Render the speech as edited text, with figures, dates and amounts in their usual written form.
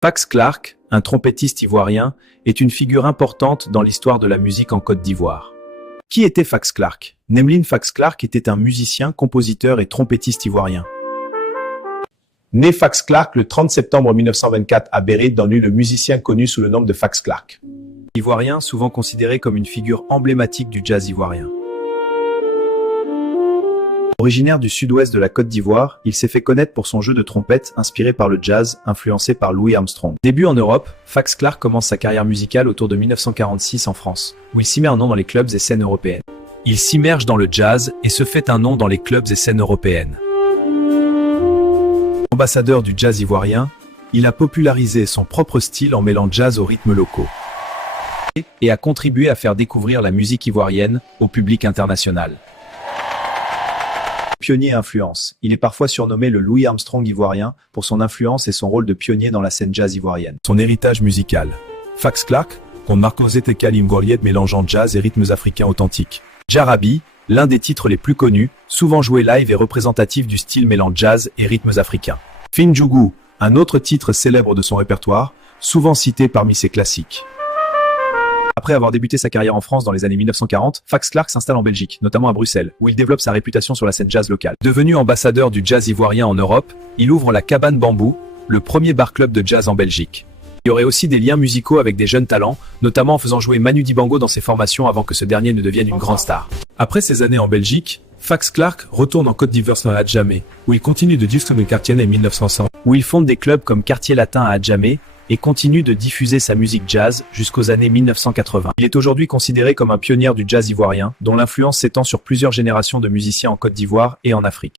Fax Clark, un trompettiste ivoirien, est une figure importante dans l'histoire de la musique en Côte d'Ivoire. Qui était Fax Clark? Nemline Fax Clark était un musicien, compositeur et trompettiste ivoirien. Né Fax Clark le 30 septembre 1924 à Beyrouth dans le musicien connu sous le nom de Fax Clark. Ivoirien, souvent considéré comme une figure emblématique du jazz ivoirien. Originaire du sud-ouest de la Côte d'Ivoire, il s'est fait connaître pour son jeu de trompette inspiré par le jazz, influencé par Louis Armstrong. Début en Europe, Fax Clark commence sa carrière musicale autour de 1946 en France, où il s'y met un nom dans les clubs et scènes européennes. Il s'immerge dans le jazz et se fait un nom dans les clubs et scènes européennes. Ambassadeur du jazz ivoirien, il a popularisé son propre style en mêlant jazz aux rythmes locaux et a contribué à faire découvrir la musique ivoirienne au public international. Pionnier et influence. Il est parfois surnommé le Louis Armstrong ivoirien pour son influence et son rôle de pionnier dans la scène jazz ivoirienne. Son héritage musical. Fax Clark, con Marcos Etekal Goliath mélangeant jazz et rythmes africains authentiques. Jarabi, l'un des titres les plus connus, souvent joué live et représentatif du style mêlant jazz et rythmes africains. Finjougou, un autre titre célèbre de son répertoire, souvent cité parmi ses classiques. Après avoir débuté sa carrière en France dans les années 1940, Fax Clark s'installe en Belgique, notamment à Bruxelles, où il développe sa réputation sur la scène jazz locale. Devenu ambassadeur du jazz ivoirien en Europe, il ouvre la Cabane Bambou, le premier bar-club de jazz en Belgique. Il y aurait aussi des liens musicaux avec des jeunes talents, notamment en faisant jouer Manu Dibango dans ses formations avant que ce dernier ne devienne une grande star. Après ces années en Belgique, Fax Clark retourne en Côte d'Ivoire à Adjamé, où il continue de diffuser le quartier en 1900, où il fonde des clubs comme Quartier Latin à Adjamé, et continue de diffuser sa musique jazz jusqu'aux années 1980. Il est aujourd'hui considéré comme un pionnier du jazz ivoirien, dont l'influence s'étend sur plusieurs générations de musiciens en Côte d'Ivoire et en Afrique.